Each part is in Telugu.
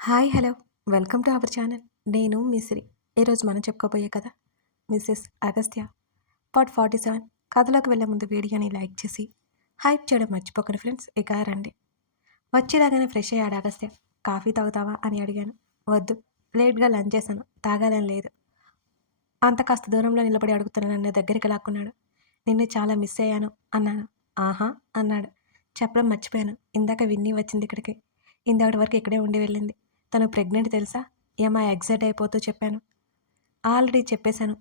Hi hello welcome to our channel. నేను మిసిరి. ఈరోజు మనం చెప్పుకోబోయే కథ మిస్సెస్ అగస్త్య పార్ట్ 47. కథలోకి వెళ్ళే ముందు వీడియోని లైక్ చేసి హైప్ చేయడం మర్చిపోకండి ఫ్రెండ్స్. ఇక రండి. వచ్చేదాగానే ఫ్రెష్ అయ్యాడు అగస్త్య. కాఫీ తాగుతావా అని అడిగాను. వద్దు, లేట్గా లంచ్ చేశాను, తాగాలని లేదు. అంత కాస్త దూరంలో నిలబడి అడుగుతున్న నన్ను దగ్గరికి లాక్కున్నాడు. నిన్ను చాలా మిస్ అయ్యాను అన్నాను. ఆహా అన్నాడు. చెప్పడం మర్చిపోయాను, ఇందాక విన్నీ వచ్చింది ఇక్కడికి. ఇందాటి వరకు ఇక్కడే ఉండి వెళ్ళింది. తను ప్రెగ్నెంట్ తెలుసా? ఏమా ఎగ్జైట్ అయిపోతూ చెప్పాను. ఆల్రెడీ చెప్పేశాను.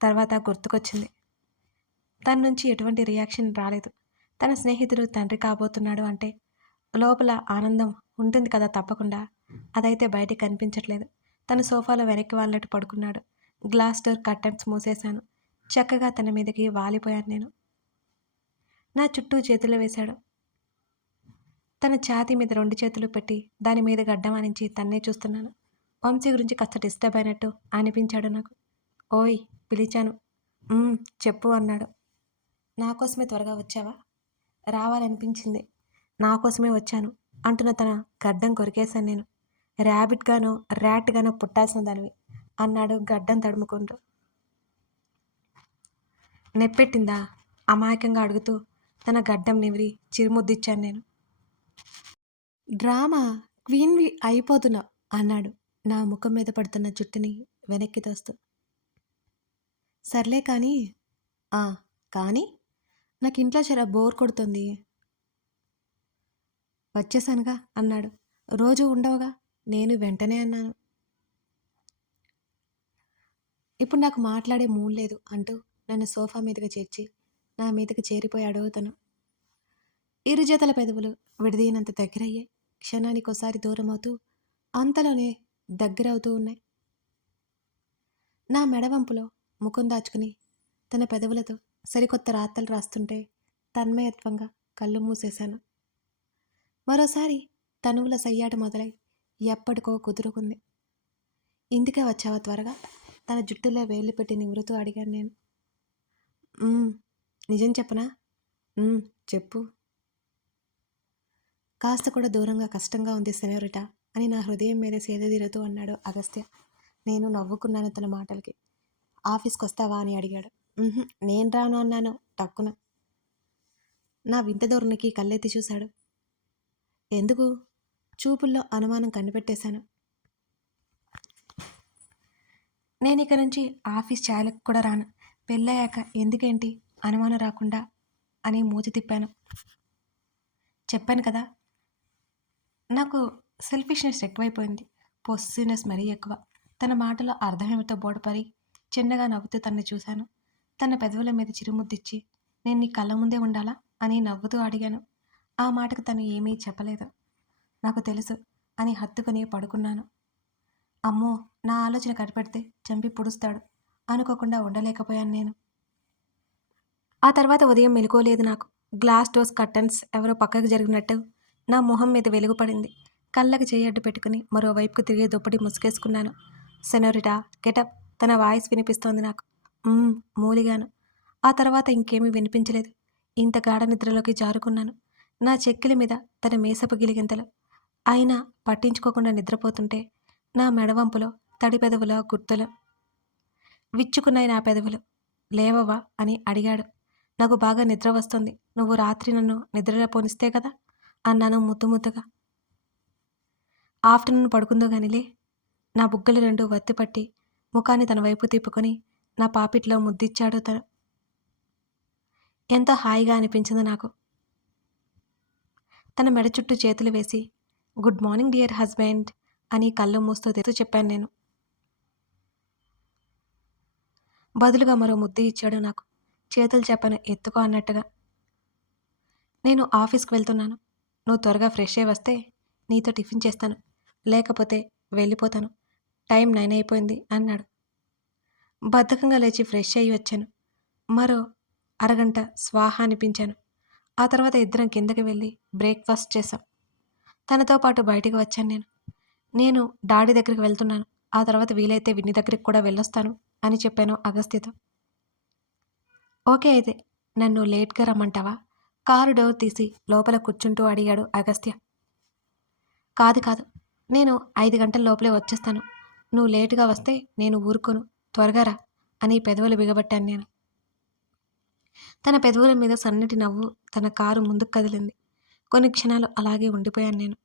తర్వాత గుర్తుకొచ్చింది. తన నుంచి ఎటువంటి రియాక్షన్ రాలేదు. తన స్నేహితుడు తండ్రి కాబోతున్నాడు అంటే లోపల ఆనందం ఉంటుంది కదా తప్పకుండా. అదైతే బయటికి కనిపించట్లేదు. తను సోఫాలో వెనక్కి వాళ్ళట్టు పడుకున్నాడు. గ్లాస్ డోర్ కర్టన్స్ మూసేశాను. చక్కగా తన మీదకి వాలిపోయాను నేను. నా చుట్టూ చేతులు వేశాడు. తన ఛాతీ మీద 2 చేతులు పెట్టి దాని మీద గడ్డమానించి తన్నే చూస్తున్నాను. వంశీ గురించి కాస్త డిస్టర్బ్ అయినట్టు అనిపించాడు నాకు. ఓయ్ పిలిచాను. చెప్పు అన్నాడు. నా కోసమే త్వరగా వచ్చావా? రావాలనిపించింది. నా కోసమే వచ్చాను అంటున్న తన గడ్డం కొరికేశాను నేను. ర్యాబిట్గానో ర్యాట్గానో పుట్టాల్సిన దానివి అన్నాడు గడ్డం తడుముకుంటూ. నెప్పెట్టిందా అమాయకంగా అడుగుతూ తన గడ్డం నిమిరి చిరుముద్దిచ్చాను నేను. డ్రామా క్వీన్వి అయిపోతున్నావు అన్నాడు నా ముఖం మీద పడుతున్న జుట్టుని వెనక్కి తోస్తూ. సర్లే కానీ ఆ కానీ నాకు ఇంట్లో చాలా బోర్ కొడుతుంది. వచ్చేసానుగా అన్నాడు. రోజు ఉండవుగా? నేను వెంటనే అన్నాను. ఇప్పుడు నాకు మాట్లాడే మూడ్ లేదు అంటూ నన్ను సోఫా మీదకి చేర్చి నా మీదకి చేరిపోయాడు తను. ఇరు చేతల పెదవులు విడదీయనంత దగ్గరయ్యాయి. క్షణానికోసారి దూరమవుతూ అంతలోనే దగ్గరవుతూ ఉన్నాయి. నా మెడవంపులో ముఖం దాచుకుని తన పెదవులతో సరికొత్త రాతలు రాస్తుంటే తన్మయత్వంగా కళ్ళు మూసేశాను. మరోసారి తనువుల సయ్యాట మొదలై ఎప్పటికో కుదురుకుంది. ఇందుకే వచ్చావా త్వరగా? తన జుట్టులో వేళ్ళు పెట్టి నివృతూ అడిగాను నేను. నిజం చెప్పనా? చెప్పు. కాస్త కూడా దూరంగా కష్టంగా ఉంది సెనోరిటా అని నా హృదయం మీద సేదతీరుతూ అన్నాడు అగస్త్య. నేను నవ్వుకున్నాను తన మాటలకి. ఆఫీస్కి వస్తావా అని అడిగాడు. నేను రాను అన్నాను టక్కున. నా వింత ధోరణికి కళ్ళెత్తి చూశాడు. ఎందుకు? చూపుల్లో అనుమానం కనిపెట్టేశాను. నేను ఇక నుంచి ఆఫీస్ ఛాయలకు కూడా రాను. పెళ్ళయ్యాక ఎందుకేంటి అనుమానం రాకుండా అని మూతి తిప్పాను. చెప్పాను కదా, నాకు సెల్ఫిష్నెస్ ఎక్కువైపోయింది. పొస్సివ్నెస్ మరీ ఎక్కువ. తన మాటలో అర్థమేమిటో బోడపడి చిన్నగా నవ్వుతూ తనని చూశాను. తన పెదవుల మీద చిరుముద్దిచ్చి నేను నీ కళ్ళ ముందే ఉండాలా అని నవ్వుతూ అడిగాను. ఆ మాటకు తను ఏమీ చెప్పలేదు. నాకు తెలుసు అని హత్తుకుని పడుకున్నాను. అమ్మో, నా ఆలోచన కనిపెడితే చంపి పొడుస్తాడు అనుకోకుండా ఉండలేకపోయాను నేను. ఆ తర్వాత ఉదయం మెలుకోలేదు నాకు. గ్లాస్ డోర్స్ కర్టన్స్ ఎవరో పక్కకు జరిగినట్టు నా మొహం మీద వెలుగు పడింది. కళ్ళకి చేయి అడ్డు పెట్టుకుని మరోవైపుకు తిరిగి దుప్పటి ముసుగేసుకున్నాను. సెనోరిటా గెటప్ తన వాయిస్ వినిపిస్తోంది నాకు. మూలిగాను. ఆ తర్వాత ఇంకేమీ వినిపించలేదు. ఇంత గాఢ నిద్రలోకి జారుకున్నాను. నా చెక్కిలి మీద తన మీసపు గిలిగింతలు. అయినా పట్టించుకోకుండా నిద్రపోతుంటే నా మెడవంపులో తడి పెదవుల గుర్తులు విచ్చుకున్నాయి. నా పెదవులు. లేవవా అని అడిగాడు. నాకు బాగా నిద్ర వస్తుంది, నువ్వు రాత్రి నన్ను నిద్రలో పోనిస్తే కదా అన్నాను ముద్దు ముద్దుగా. ఆఫ్టర్నూన్ పడుకుందో గానిలే. నా బుగ్గలు 2 వత్తిపట్టి ముఖాన్ని తన వైపు తిప్పుకొని నా పాపిట్లో ముద్దిచ్చాడు తను. ఎంతో హాయిగా అనిపించింది నాకు. తన మెడ చుట్టూ చేతులు వేసి గుడ్ మార్నింగ్ డియర్ హస్బెండ్ అని కళ్ళు మూస్తూ తెస్తూ చెప్పాను నేను. బదులుగా మరో ముద్దు ఇచ్చాడు నాకు. చేతులు చెప్పను ఎత్తుకో అన్నట్టుగా. నేను ఆఫీస్కి వెళ్తున్నాను. నువ్వు త్వరగా ఫ్రెష్ అయ్యి వస్తే నీతో టిఫిన్ చేస్తాను, లేకపోతే వెళ్ళిపోతాను. టైం 9 అయిపోయింది అన్నాడు. బద్ధకంగా లేచి ఫ్రెష్ అయ్యి వచ్చాను. మరో అరగంట స్వాహ అనిపించాను. ఆ తర్వాత ఇద్దరం కిందకి వెళ్ళి బ్రేక్ఫాస్ట్ చేశాం. తనతో పాటు బయటికి వచ్చాను నేను. నేను డాడీ దగ్గరికి వెళ్తున్నాను, ఆ తర్వాత వీలైతే విన్ని దగ్గరికి కూడా వెళ్ళొస్తాను అని చెప్పాను అగస్త్యతో. ఓకే అయితే నన్ను లేట్గా రమ్మంటావా? కారు డోర్ తీసి లోపల కూర్చుంటూ అడిగాడు అగస్త్య. కాదు కాదు, నేను 5 గంటల లోపలే వచ్చేస్తాను. నువ్వు లేటుగా వస్తే నేను ఊరుకోను. త్వరగా రా అని పెదవులు బిగబట్టాను నేను. తన పెదవుల మీద సన్నటి నవ్వు, తన కారు ముందుకు కదిలింది. కొన్ని క్షణాలు అలాగే ఉండిపోయాను నేను.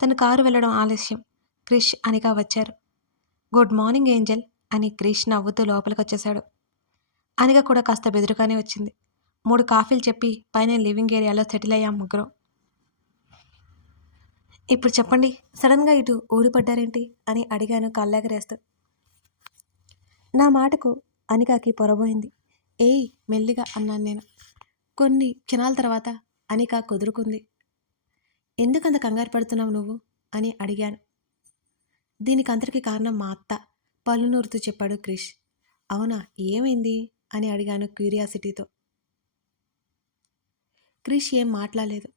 తన కారు వెళ్ళడం ఆలస్యం. క్రిష్, అనిక వచ్చారు. గుడ్ మార్నింగ్ ఏంజెల్ అని క్రిష్ నవ్వుతూ లోపలికొచ్చేశాడు. అనిక కూడా కాస్త బెదురుగానే వచ్చింది. 3 కాఫీలు చెప్పి పైన లివింగ్ ఏరియాలో సెటిల్ అయ్యాం ముగ్గురం. ఇప్పుడు చెప్పండి, సడన్గా ఇటు ఊడిపడ్డారేంటి అని అడిగాను కళ్ళెగరేస్తూ. నా మాటకు అనికకి పొరబోయింది. ఏయ్ మెల్లిగా అన్నాను నేను. కొన్ని క్షణాల తర్వాత అనిక కుదురుకుంది. ఎందుకంత కంగారు పడుతున్నావు నువ్వు అని అడిగాను. దీనికంతటికి కారణం మా అత్త, పళ్ళు నూరుతూ చెప్పాడు క్రిష్. అవునా, ఏమైంది అని అడిగాను క్యూరియాసిటీతో. క్రిష్ ఏం మాట్లాడలేదు.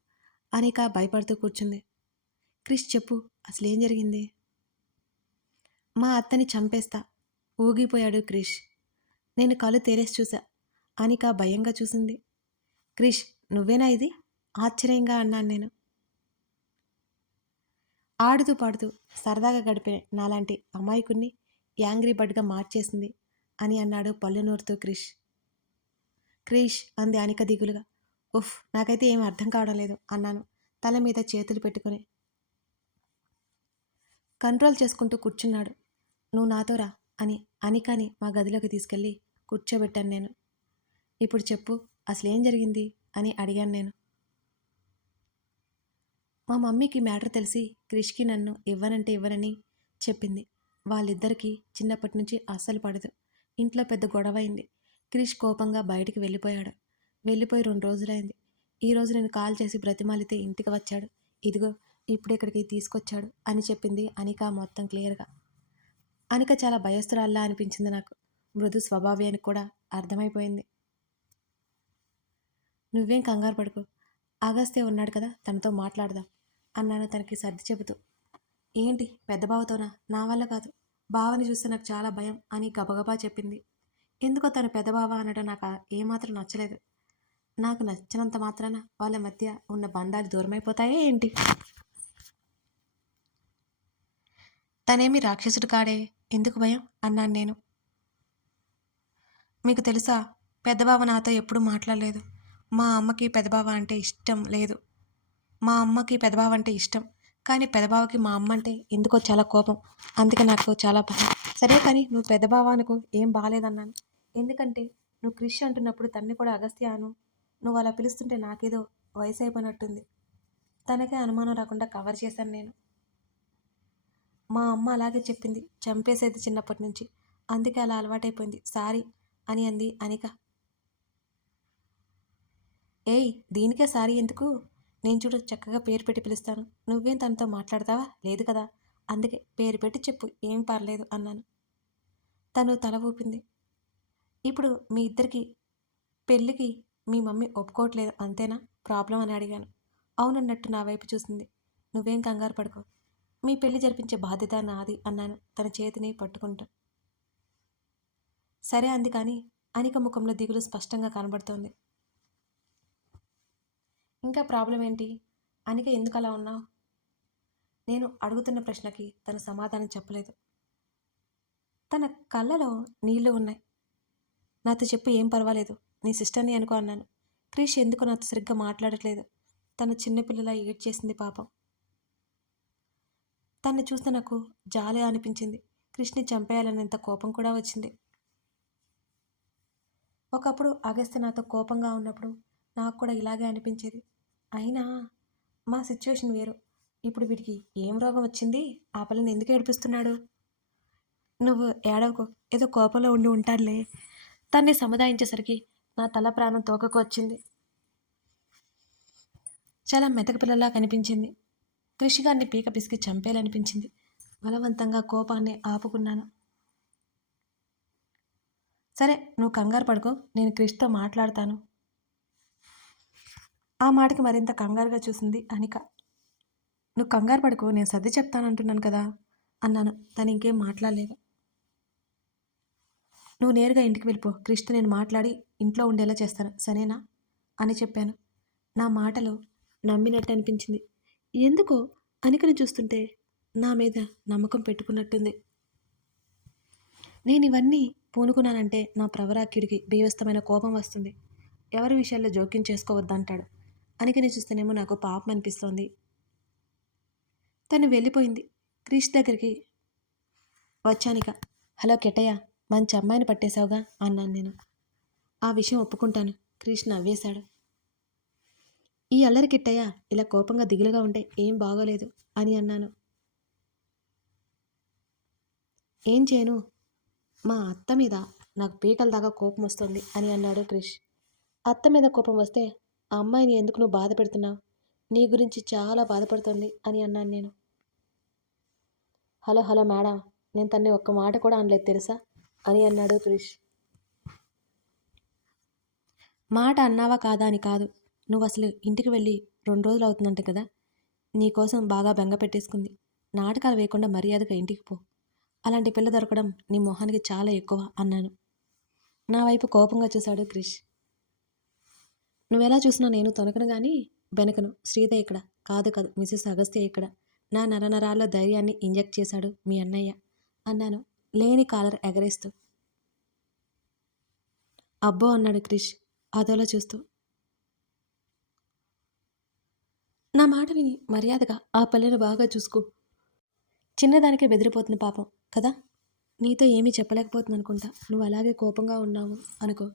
అనిక భయపడుతూ కూర్చుంది. క్రిష్ చెప్పు, అసలేం జరిగింది? మా అత్తని చంపేస్తా ఊగిపోయాడు క్రిష్. నేను కళ్ళు తేరేసి చూసా. అనిక భయంగా చూసింది. క్రిష్, నువ్వేనా ఇది? ఆశ్చర్యంగా అన్నాను నేను. ఆడుతూ పాడుతూ సరదాగా గడిపే నాలాంటి అమాయకుణ్ణి యాంగ్రీ బర్డ్గా మార్చేసింది అని అన్నాడు పళ్ళు నూరుతూ క్రిష్. క్రిష్ అంది అనిక దిగులుగా. ఉఫ్, నాకైతే ఏం అర్థం కావడం లేదు అన్నాను తల మీద చేతులు పెట్టుకుని. కంట్రోల్ చేసుకుంటూ కూర్చున్నాడు. నువ్వు నాతో రా అని అనికని మా గదిలోకి తీసుకెళ్ళి కూర్చోబెట్టాను నేను. ఇప్పుడు చెప్పు, అసలేం జరిగింది అని అడిగాను నేను. మా మమ్మీకి మ్యాటర్ తెలిసి క్రిష్కి నన్ను ఇవ్వనంటే ఇవ్వనని చెప్పింది. వాళ్ళిద్దరికీ చిన్నప్పటి నుంచి అస్సలు పడదు. ఇంట్లో పెద్ద గొడవ అయింది. క్రిష్ కోపంగా బయటికి వెళ్ళిపోయాడు. వెళ్ళిపోయి 2 రోజులైంది. ఈరోజు నేను కాల్ చేసి బ్రతిమాలితే ఇంటికి వచ్చాడు. ఇదిగో ఇప్పుడు ఇక్కడికి తీసుకొచ్చాడు అని చెప్పింది అనిక మొత్తం క్లియర్గా. అనిక చాలా భయస్తురాల్లా అనిపించింది నాకు. మృదు స్వభావి అని కూడా అర్థమైపోయింది. నువ్వేం కంగారు పడుకో, అగస్త్య ఉన్నాడు కదా, తనతో మాట్లాడదాం అన్నాను తనకి సర్ది చెబుతూ. ఏంటి, పెద్ద బావతోనా? నా వల్ల కాదు, బావని చూస్తే నాకు చాలా భయం అని గబగబా చెప్పింది. ఎందుకో తను పెద్ద బావ అనడం నాకు ఏమాత్రం నచ్చలేదు. నాకు నచ్చినంత మాత్రాన వాళ్ళ మధ్య ఉన్న బంధాలు దూరమైపోతాయే ఏంటి? తనేమి రాక్షసుడు కాడే, ఎందుకు భయం అన్నాను నేను. మీకు తెలుసా, పెద్దబావ నాతో ఎప్పుడూ మాట్లాడలేదు. మా అమ్మకి పెద్దబావ అంటే ఇష్టం లేదు. మా అమ్మకి పెదబావ అంటే ఇష్టం, కానీ పెదబావకి మా అమ్మ అంటే ఎందుకో చాలా కోపం. అందుకే నాకు చాలా భయం. సరే కానీ నువ్వు పెదబావ అనుకో, ఏం బాగాలేదన్నాను. ఎందుకంటే నువ్వు క్రిష్ అంటున్నప్పుడు తన్ని కూడా అగస్త్య అను. నువ్వు అలా పిలుస్తుంటే నాకేదో వయసు అయిపోయినట్టుంది. తనకే అనుమానం రాకుండా కవర్ చేశాను నేను. మా అమ్మ అలాగే చెప్పింది, చంపేసేది చిన్నప్పటి నుంచి. అందుకే అలా అలవాటైపోయింది. సారీ అని అంది అనిక. ఏయ్, దీనికే సారీ ఎందుకు? నేను చూడు చక్కగా పేరు పెట్టి పిలుస్తాను. నువ్వేం తనతో మాట్లాడతావా? లేదు కదా. అందుకే పేరు పెట్టి చెప్పు, ఏం పర్లేదు అన్నాను. తను తల ఊపింది. ఇప్పుడు మీ ఇద్దరికి పెళ్ళికి మీ మమ్మీ ఒప్పుకోవట్లేదు అంతేనా ప్రాబ్లం అని అడిగాను. అవునన్నట్టు నా వైపు చూసింది. నువ్వేం కంగారు పడుకో, మీ పెళ్లి జరిపించే బాధ్యత నాది అన్నాను తన చేతిని పట్టుకుంటూ. సరే అంది, కానీ అనిక ముఖంలో దిగులు స్పష్టంగా కనబడుతోంది. ఇంకా ప్రాబ్లం ఏంటి? అనిక ఎందుకు అలా ఉన్నావు? నేను అడుగుతున్న ప్రశ్నకి తను సమాధానం చెప్పలేదు. తన కళ్ళలో నీళ్లు ఉన్నాయి. నాతో చెప్పు, ఏం పర్వాలేదు, నీ సిస్టర్ని అనుకో అన్నాను. క్రిష్ ఎందుకు నాతో సరిగ్గా మాట్లాడట్లేదు. తన చిన్నపిల్లలా ఏడ్చేసింది పాపం. తన్ని చూస్తే నాకు జాలి అనిపించింది. క్రిష్ని చంపేయాలనేంత కోపం కూడా వచ్చింది. ఒకప్పుడు అగస్త్య నాతో కోపంగా ఉన్నప్పుడు నాకు కూడా ఇలాగే అనిపించేది. అయినా మా సిచ్యువేషన్ వేరు. ఇప్పుడు వీడికి ఏం రోగం వచ్చింది? ఆ పిల్లని ఎందుకు ఏడిపిస్తున్నాడు? నువ్వు ఏడవకు, ఏదో కోపంలో ఉండి ఉంటాడులే. తన్ని సముదాయించేసరికి నా తల ప్రాణం తోకకు వచ్చింది. చాలా మెతక పిల్లలా కనిపించింది. కృషిగాన్ని పీక పిసికి చంపేయాలనిపించింది. బలవంతంగా కోపాన్ని ఆపుకున్నాను. సరే, నువ్వు కంగారు పడుకో, నేను క్రిష్తో మాట్లాడతాను. ఆ మాటకి మరింత కంగారుగా చూసింది అనిక. నువ్వు కంగారు పడుకో, నేను సర్ది చెప్తానంటున్నాను కదా అన్నాను. తను ఇంకేం మాట్లాడలేదు. నువ్వు నేరుగా ఇంటికి వెళ్ళిపో, క్రిష్తో నేను మాట్లాడి ఇంట్లో ఉండేలా చేస్తాను, సరేనా అని చెప్పాను. నా మాటలు నమ్మినట్టు అనిపించింది. ఎందుకో అనికని చూస్తుంటే నా మీద నమ్మకం పెట్టుకున్నట్టుంది. నేను ఇవన్నీ పూనుకున్నానంటే నా ప్రవరాఖ్యుడికి బీభత్సమైన కోపం వస్తుంది. ఎవరి విషయాల్లో జోక్యం చేసుకోవద్దంటాడు. అనికని చూస్తేనేమో నాకు పాపం అనిపిస్తోంది. తను వెళ్ళిపోయింది. క్రిష్ దగ్గరికి వచ్చానిక. హలో కెట్టయ్య, మంచి అమ్మాయిని పట్టేశావుగా అన్నాను నేను. ఆ విషయం ఒప్పుకుంటాను. క్రిష్ నవ్వేశాడు. ఈ అల్లరి కిట్టయ్య ఇలా కోపంగా దిగులుగా ఉంటే ఏం బాగోలేదు అని అన్నాను. ఏం చేయను, మా అత్త మీద నాకు పీకల దాకా కోపం వస్తుంది అని అన్నాడు క్రిష్. అత్త మీద కోపం వస్తే ఆ అమ్మాయిని ఎందుకు నువ్వు బాధ పెడుతున్నావు? నీ గురించి చాలా బాధపడుతుంది అని అన్నాను నేను. హలో హలో మేడం, నేను తన్ని ఒక్క మాట కూడా అనలేదు తెలుసా అని అన్నాడు క్రిష్. మాట అన్నావా కాదా అని కాదు, నువ్వు అసలు ఇంటికి వెళ్ళి 2 రోజులు అవుతుందంట కదా. నీకోసం బాగా బెంగ పెట్టేసుకుంది. నాటకాలు వేయకుండా మర్యాదగా ఇంటికి పో. అలాంటి పిల్ల దొరకడం నీ మొహానికి చాలా ఎక్కువ అన్నాను. నా వైపు కోపంగా చూశాడు క్రిష్. నువ్వెలా చూసినా నేను తొనకను కానీ బెనకను. శ్రీత ఇక్కడ. కాదు కాదు, మిసెస్ అగస్త్య ఇక్కడ. నా నరనరాల్లో ధైర్యాన్ని ఇంజెక్ట్ చేశాడు మీ అన్నయ్య అన్నాను లేని కాలర్ ఎగరేస్తూ. అబ్బో అన్నాడు క్రిష్ అదోలా చూస్తూ. నా మాట విని మర్యాదగా ఆ పిల్లని బాగా చూసుకో. చిన్నదానికే బెదిరిపోతుంది పాపం కదా. నీతో ఏమీ చెప్పలేకపోతుంది అనుకుంటా. నువ్వు అలాగే కోపంగా ఉన్నావు అనుకో.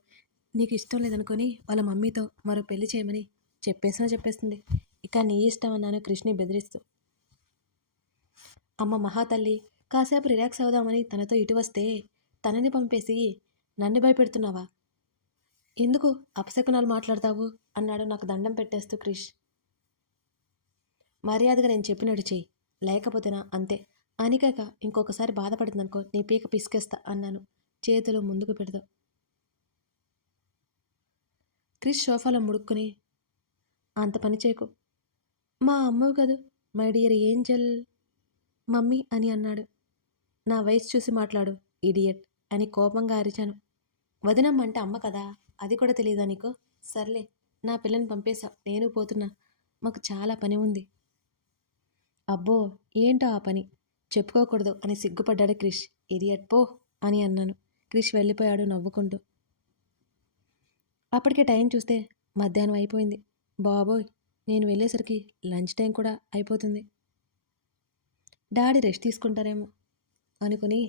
నీకు ఇష్టం లేదనుకొని వాళ్ళ మమ్మీతో మరో పెళ్లి చేయమని చెప్పేస్తుంది. ఇక నీ ఇష్టం అన్నాను కృష్ణని బెదిరిస్తూ. అమ్మ మహాతల్లి, కాసేపు రిలాక్స్ అవుదామని తనతో ఇటు వస్తే తనని పంపేసి నన్ను భయపెడుతున్నావా? ఎందుకు అపశకునాలు మాట్లాడతావు అన్నాడు నాకు దండం పెట్టేస్తూ క్రిష్. మర్యాదగా నేను చెప్పినట్టు చెయ్యి, లేకపోతేనా అంతే. అనికాక ఇంకొకసారి బాధపడుతుందనుకో నీ పీక పిసికేస్తా అన్నాను చేతులు ముందుకు పెడదాం. క్రిష్ సోఫాలో ముడుక్కుని, అంత పని చేయకు, మా అమ్మవు కదూ, మై డియర్ ఏంజల్ మమ్మీ అని అన్నాడు. నా వయసు చూసి మాట్లాడు ఇడియట్ అని కోపంగా అరిచాను. వదినమ్మ అంటే అమ్మ కదా, అది కూడా తెలియదా నీకు? సర్లే, నా పిల్లని పంపేశా, నేను పోతున్నా, మాకు చాలా పని ఉంది. అబ్బో ఏంటో ఆ పని, చెప్పుకోకూడదు అని సిగ్గుపడ్డాడు క్రిష్. ఇడియట్ పో అని అన్నాను. క్రిష్ వెళ్ళిపోయాడు నవ్వుకుంటూ. అప్పటికే టైం చూస్తే మధ్యాహ్నం అయిపోయింది. బాబోయ్, నేను వెళ్ళేసరికి లంచ్ టైం కూడా అయిపోతుంది. డాడీ రెస్ట్ తీసుకుంటారేమో అనుకుని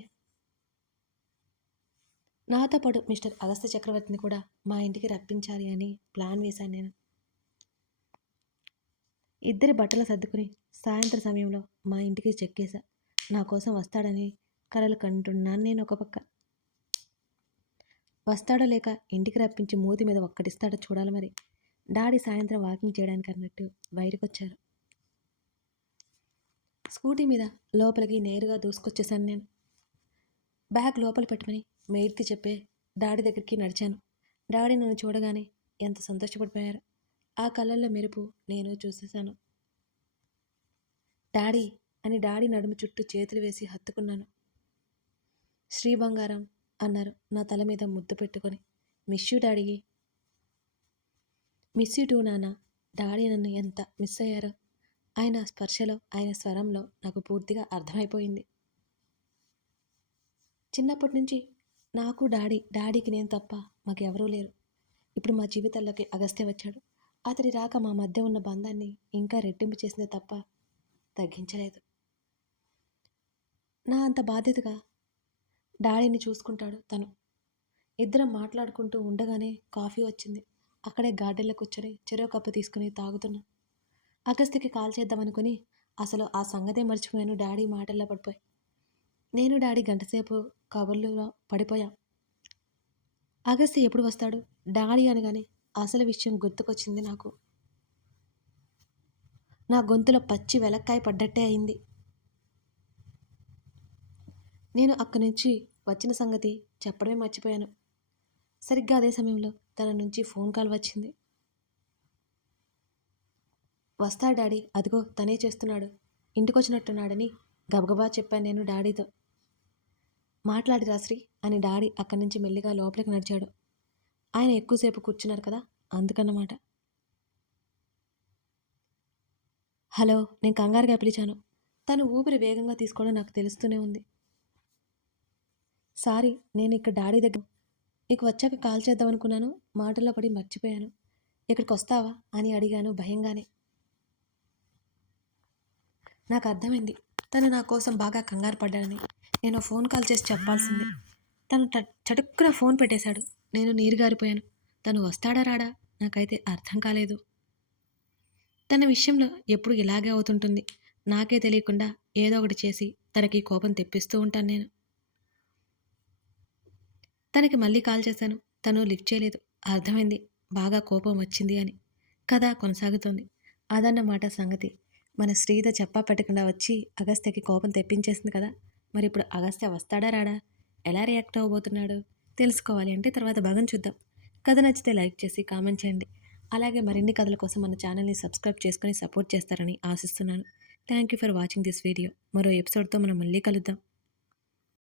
నాతో పాటు మిస్టర్ అగస్త్య చక్రవర్తిని కూడా మా ఇంటికి రప్పించాలి అని ప్లాన్ వేశాను నేను. ఇద్దరి బట్టలు సర్దుకుని సాయంత్రం సమయంలో మా ఇంటికి చెక్కేశా. నా కోసం వస్తాడని కలలు కంటున్నాను నేను. ఒక పక్క వస్తాడో లేక ఇంటికి రప్పించి మూతి మీద ఒక్కటిస్తాడో చూడాలి మరి. డాడీ సాయంత్రం వాకింగ్ చేయడానికి అన్నట్టు బయటకొచ్చారు. స్కూటీ మీద లోపలికి నేరుగా దూసుకొచ్చేసాను నేను. బ్యాగ్ లోపల పెట్టమని మెయిడ్కి చెప్పే డాడీ దగ్గరికి నడిచాను. డాడీ నన్ను చూడగానే ఎంత సంతోషపడిపోయారు. ఆ కళ్ళల్లో మెరుపు నేను చూసేశాను. డాడీ అని డాడీ నడుము చుట్టూ చేతులు వేసి హత్తుకున్నాను. శ్రీ బంగారం అన్నారు నా తల మీద ముద్దు పెట్టుకొని. Miss you daddy. Miss you two నాన్న. డాడీ నన్ను ఎంత మిస్ అయ్యారో ఆయన స్పర్శలో, ఆయన స్వరంలో నాకు పూర్తిగా అర్థమైపోయింది. చిన్నప్పటి నుంచి నాకు డాడీకి నేను తప్ప మాకెవరూ లేరు. ఇప్పుడు మా జీవితాల్లోకి అగస్త్య వచ్చాడు. అతడి రాక మా మధ్య ఉన్న బంధాన్ని ఇంకా రెట్టింపు చేసిందే తప్ప తగ్గించలేదు. నా అంత బాధ్యతగా డాడీని చూసుకుంటాడు తను. ఇద్దరం మాట్లాడుకుంటూ ఉండగానే కాఫీ వచ్చింది. అక్కడే గార్డెన్లో కూర్చొని చెరో కప్పు తీసుకుని తాగుతున్నా. అగస్త్యకి కాల్ చేద్దామనుకుని అసలు ఆ సంగతే మర్చిపోయాను. డాడీ మాటల్లో పడిపోయి నేను డాడీ గంటసేపు కబుర్లలో పడిపోయాం. అగస్త్య ఎప్పుడు వస్తాడు డాడీ అనగానే అసలు విషయం గుర్తుకొచ్చింది నాకు. నా గొంతులో పచ్చి వెలక్కాయ పడ్డట్టే అయింది. నేను అక్కడి నుంచి వచ్చిన సంగతి చెప్పడమే మర్చిపోయాను. సరిగ్గా అదే సమయంలో తన నుంచి ఫోన్ కాల్ వచ్చింది. వస్తా డాడీ, అదిగో తనే చేస్తున్నాడు, ఇంటికొచ్చినట్టున్నాడని గబగబా చెప్పాను నేను డాడీతో. మాట్లాడిరా శ్రీ అని డాడీ అక్కడి నుంచి మెల్లిగా లోపలికి నడిచాడు. ఆయన ఎక్కువసేపు కూర్చున్నారు కదా, అందుకన్నమాట. హలో, నేను కంగారుగా పిలిచాను. తను ఊపిరి వేగంగా తీసుకోవడం నాకు తెలుస్తూనే ఉంది. సారీ, నేను ఇక్కడ డాడీ దగ్గర నీకు వచ్చాక కాల్ చేద్దామనుకున్నాను. మాటల్లో పడి మర్చిపోయాను. ఇక్కడికొస్తావా అని అడిగాను భయంగానే. నాకు అర్థమైంది. తను నా కోసం బాగా కంగారు పడ్డాడని. నేను ఫోన్ కాల్ చేసి చెప్పాల్సింది. తను చటుక్కున ఫోన్ పెట్టేశాడు. నేను నీరుగారిపోయాను. తను వస్తాడా రాడా నాకైతే అర్థం కాలేదు. తన విషయంలో ఎప్పుడు ఇలాగే అవుతుంటుంది. నాకే తెలియకుండా ఏదో ఒకటి చేసి తనకి కోపం తెప్పిస్తూ ఉంటాను నేను. తనకి మళ్ళీ కాల్ చేశాను. తను లిఫ్ట్ చేయలేదు. అర్థమైంది, బాగా కోపం వచ్చింది అని. కథ కొనసాగుతోంది. అదన్నమాట సంగతి. మన శ్రీధ చెప్పా పెట్టకుండా వచ్చి అగస్త్యకి కోపం తెప్పించేసింది కదా. మరి ఇప్పుడు అగస్త్య వస్తాడా రాడా? ఎలా రియాక్ట్ అవ్వబోతున్నాడు? తెలుసుకోవాలి అంటే తర్వాత భాగం చూద్దాం. కథ నచ్చితే లైక్ చేసి కామెంట్ చేయండి. అలాగే మరిన్ని కథల కోసం మన ఛానల్ని సబ్స్క్రైబ్ చేసుకొని సపోర్ట్ చేస్తారని ఆశిస్తున్నాను. Thank you for watching this video. మరో ఎపిసోడ్తో మనం మళ్ళీ కలుద్దాం.